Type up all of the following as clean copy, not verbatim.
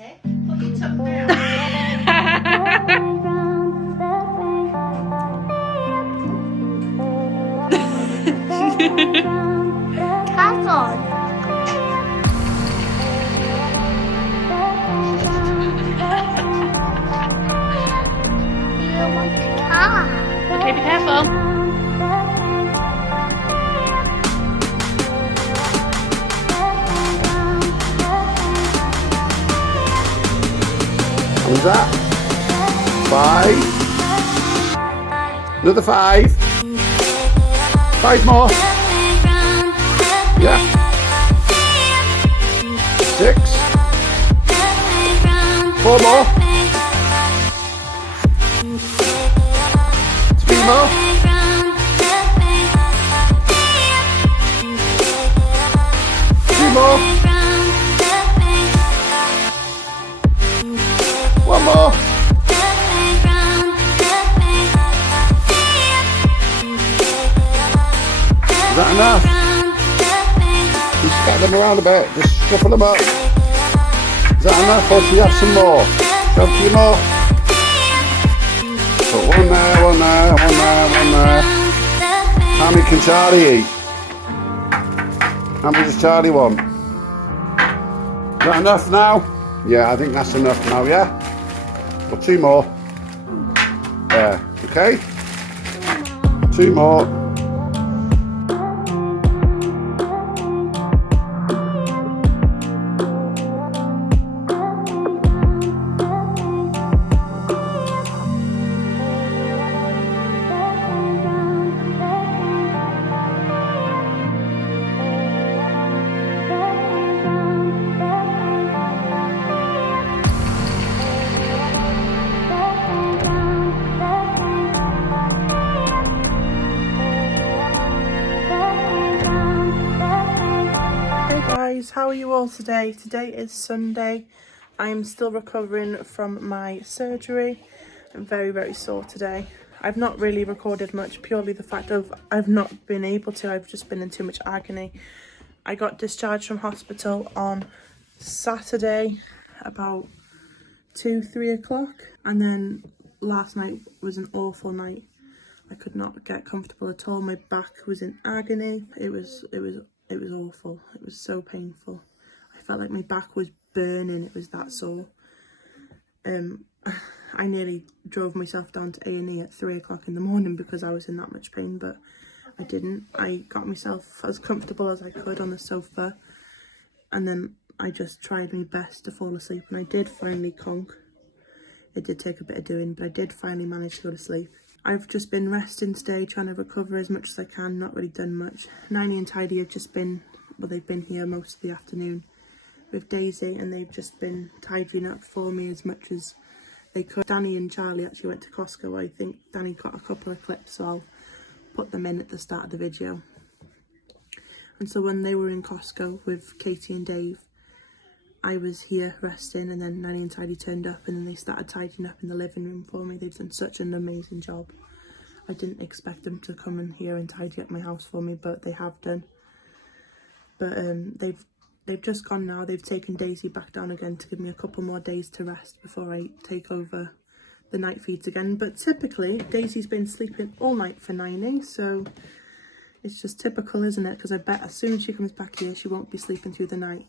it. Put your tongue out. Cat on. You want a cat? Okay, be careful. Who's that? 5. Another 5. 5 more. Yeah. 6. 4 more. 3 more. 2 more. 1 more. Is that enough? Just scatter them around a bit. Just shuffle them up. Is that enough? Or should you have some more? Should have a few more? Put one there, one there, one there, one there. How many can Charlie eat? How many does Charlie want? Is that enough now? Yeah, I think that's enough now, yeah? Or 2 more. There, okay? 2 more. How are you all today? Today is Sunday. I am still recovering from my surgery. I'm very sore today. I've not really recorded much, purely the fact of I've not been able to. I've just been in too much agony. I got discharged from hospital on Saturday about 2-3 o'clock, and then last night was an awful night. I could not get comfortable at all. My back was in agony. It was awful. It was so painful. I felt like my back was burning. It was that sore. I nearly drove myself down to A&E at 3 o'clock in the morning because I was in that much pain, but I didn't. I got myself as comfortable as I could on the sofa, and then I just tried my best to fall asleep, and I did finally conk. It did take a bit of doing, but I did finally manage to go to sleep. I've just been resting today, trying to recover as much as I can, not really done much. Niney and Tidy have just been, well, they've been here most of the afternoon with Daisy, and they've just been tidying up for me as much as they could. Danny and Charlie actually went to Costco. I think Danny got a couple of clips, so I'll put them in at the start of the video. And so when they were in Costco with Katie and Dave, I was here resting, and then Nanny and Tidy turned up, and then they started tidying up in the living room for me. They've done such an amazing job. I didn't expect them to come in here and tidy up my house for me, but they have done. But they've just gone now. They've taken Daisy back down again to give me a couple more days to rest before I take over the night feeds again. But typically, Daisy's been sleeping all night for Niney, so it's just typical, isn't it? Because I bet as soon as she comes back here, she won't be sleeping through the night.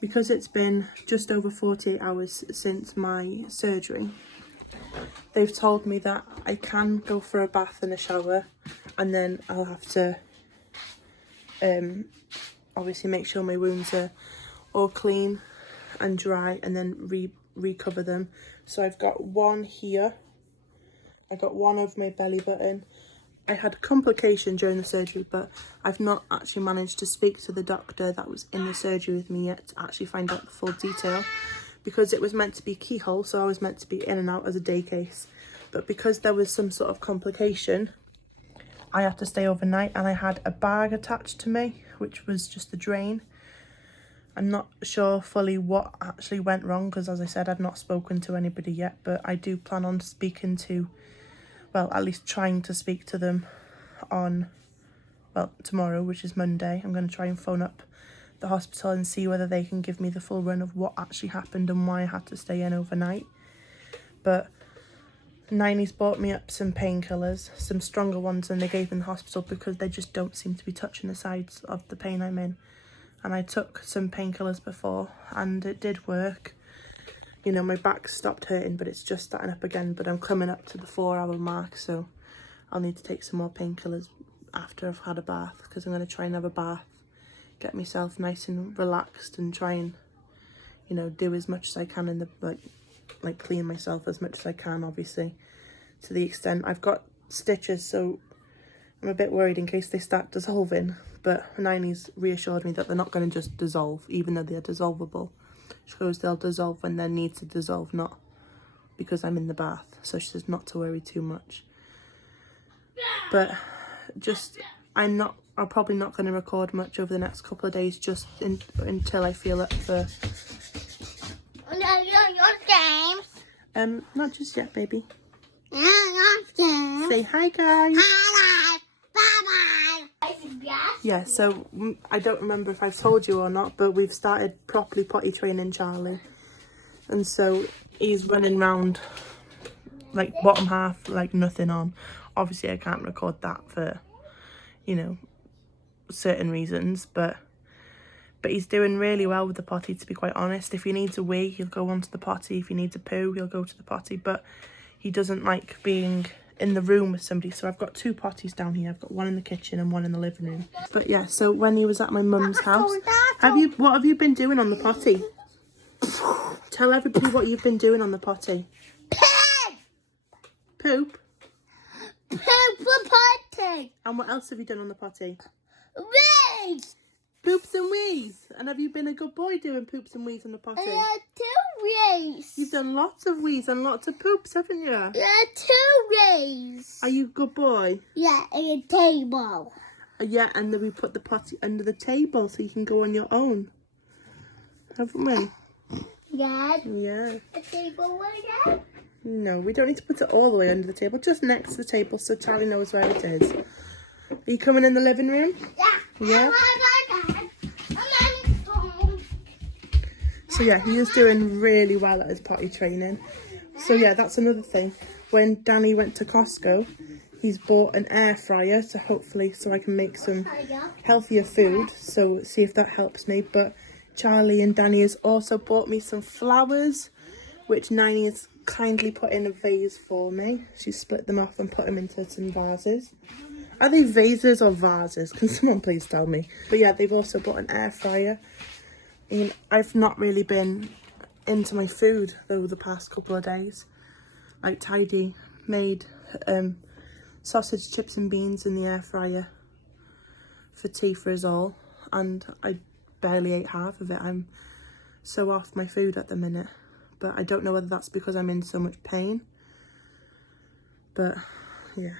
Because it's been just over 48 hours since my surgery, they've told me that I can go for a bath and a shower, and then I'll have to obviously make sure my wounds are all clean and dry, and then recover them. So I've got one here, I got one over my belly button. I had a complication during the surgery, but I've not actually managed to speak to the doctor that was in the surgery with me yet to actually find out the full detail, because it was meant to be keyhole, so I was meant to be in and out as a day case. But because there was some sort of complication, I had to stay overnight, and I had a bag attached to me, which was just the drain. I'm not sure fully what actually went wrong, because as I said, I've not spoken to anybody yet, but I do plan on speaking to, well, at least trying to speak to them on, well, tomorrow, which is Monday. I'm going to try and phone up the hospital and see whether they can give me the full run of what actually happened and why I had to stay in overnight. But Niney's bought me up some painkillers, some stronger ones than they gave in the hospital, because they just don't seem to be touching the sides of the pain I'm in. And I took some painkillers before and it did work. You know, my back stopped hurting, but it's just starting up again. But I'm coming up to the 4-hour mark, so I'll need to take some more painkillers after I've had a bath, because I'm going to try and have a bath, get myself nice and relaxed, and try and, you know, do as much as I can in the, like clean myself as much as I can, obviously, to the extent I've got stitches, so I'm a bit worried in case they start dissolving. But Niney's reassured me that they're not going to just dissolve, even though they're dissolvable. She goes, they'll dissolve when they need to dissolve, not because I'm in the bath. So she says not to worry too much. But just, I'm probably not going to record much over the next couple of days, just until I feel up for... James. Not just yet, baby. James. Say hi, guys. Bye-bye. Yeah, so I don't remember if I've told you or not, but we've started properly potty training Charlie. And so he's running round like bottom half, like nothing on. Obviously I can't record that for, you know, certain reasons, but he's doing really well with the potty, to be quite honest. If he needs a wee, he'll go onto the potty. If he needs a poo, he'll go to the potty, but he doesn't like being in the room with somebody. So I've got 2 potties down here. I've got one in the kitchen and one in the living room. But yeah, so when he was at my mum's house, what have you been doing on the potty? Tell everybody what you've been doing on the potty. Poop? Potty. And what else have you done on the potty? Wheeze. Poops and wheeze. And have you been a good boy doing poops and wheeze on the potty? 2 wheeze. You've done lots of wheeze and lots of poops, haven't you? 2 wheeze. Are you a good boy? Yeah, in a table. Yeah, and then we put the potty under the table so you can go on your own. Haven't we? Yeah. Yeah. The table again. No, we don't need to put it all the way under the table, just next to the table so Charlie knows where it is. Are you coming in the living room? Yeah. Yeah? So yeah, he is doing really well at his potty training. So yeah, that's another thing. When Danny went to Costco, he's bought an air fryer to hopefully, so I can make some healthier food. So see if that helps me. But Charlie and Danny has also bought me some flowers, which Niney has kindly put in a vase for me. She split them off and put them into some vases. Are they vases or vases? Can someone please tell me? But yeah, they've also bought an air fryer. And I've not really been into my food though the past couple of days. Like Tidy made sausage, chips and beans in the air fryer for tea for us all, and I barely ate half of it. I'm so off my food at the minute, but I don't know whether that's because I'm in so much pain. But yeah,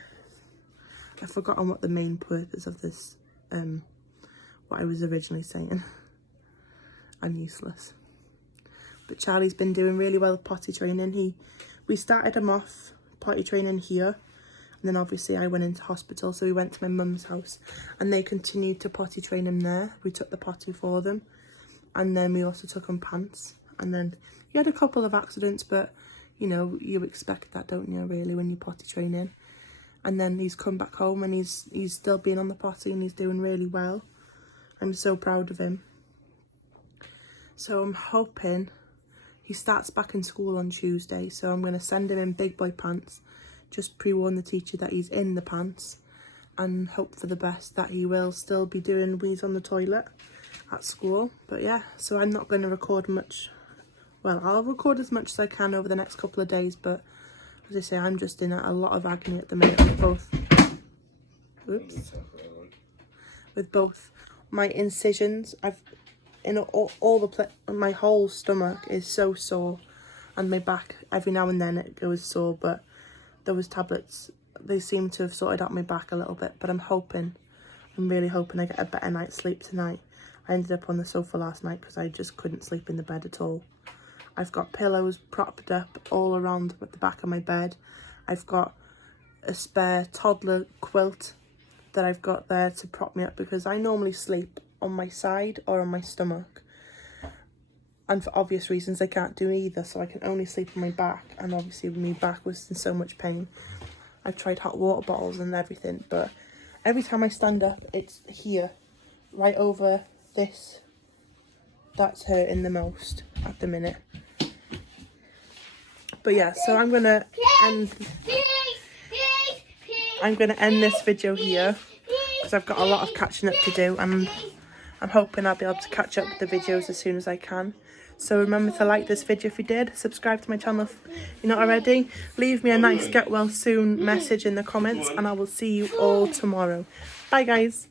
I've forgotten what the main purpose of this, what I was originally saying. I'm useless. But Charlie's been doing really well with potty training. We started him off potty training here, and then obviously I went into hospital, so we went to my mum's house and they continued to potty train him there. We took the potty for them, and then we also took him pants. And then he had a couple of accidents, but you know, you expect that, don't you, really, when you potty training. And then he's come back home and he's still been on the potty and he's doing really well. I'm so proud of him. So I'm hoping he starts back in school on Tuesday, so I'm going to send him in big boy pants, just pre-warn the teacher that he's in the pants, and hope for the best that he will still be doing wheeze on the toilet at school. But yeah, so I'm not going to record much. Well, I'll record as much as I can over the next couple of days, but as I say, I'm just in a lot of agony at the minute with both my incisions. My whole stomach is so sore, and my back, every now and then it goes sore, but those tablets, they seem to have sorted out my back a little bit. But I'm really hoping I get a better night's sleep tonight. I ended up on the sofa last night because I just couldn't sleep in the bed at all. I've got pillows propped up all around at the back of my bed. I've got a spare toddler quilt that I've got there to prop me up, because I normally sleep on my side or on my stomach. And for obvious reasons, I can't do either, so I can only sleep on my back. And obviously, my back was in so much pain. I've tried hot water bottles and everything, but every time I stand up, it's here, right over this. That's hurting the most at the minute. But yeah, so I'm gonna end this video here because I've got a lot of catching up to do, and I'm hoping I'll be able to catch up with the videos as soon as I can. So remember to like this video if you did, subscribe to my channel if you're not already, leave me a nice get well soon message in the comments, and I will see you all tomorrow. Bye guys.